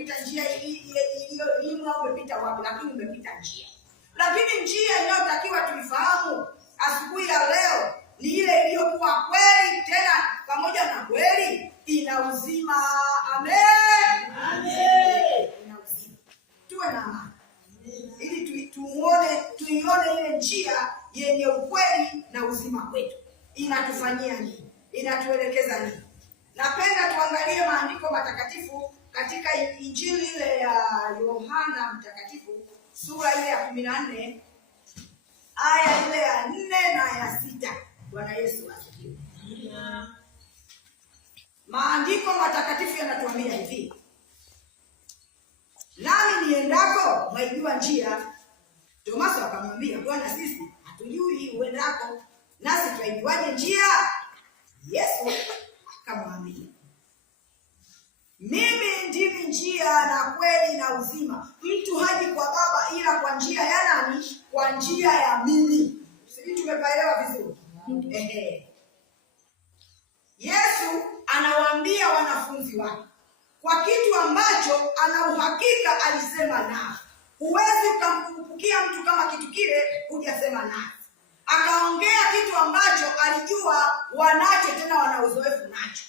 umepita njia iliyo umepita wapi, lakini umepita njia. Lakini njia inayotakiwa tuifahamu asubuhi ya leo ni ile iliyokuwa kweli, tena pamoja na kweli ina uzima. Amen. Amen. Ina uzima. Tuwe na amani. Ili tuione ile njia yenye ukweli na uzima kwetu. Inatufanyia nini? Inatuelekeza nini? Napenda tuangalie maandiko matakatifu katika Injili ile ya Yohana Mtakatifu sura ile ya 14 aya ile ya 4 na ya 6. Bwana Yesu asifiwe. Maandiko matakatifu yanatuambia hivi: nami niendako mwaijua njia. Tomaso akamwambia, Bwana, sisi hatujui uendako, nasi twaijuaje njia? Yesu akamwambia, mimi ndimi njia na kweli na uzima. Mtu haji kwa Baba ila kwa njia ya nani? Kwa njia ya mimi. Sisi tumepaelewa vizuri? Yesu anawaambia wanafunzi wake kwa kitu ambacho ana uhakika alisema nao. Huwezi ukamkupukia mtu kama kitu kile hujasema naye. Akaongea kitu ambacho alijua wanacho, tena wana uzoefu nacho.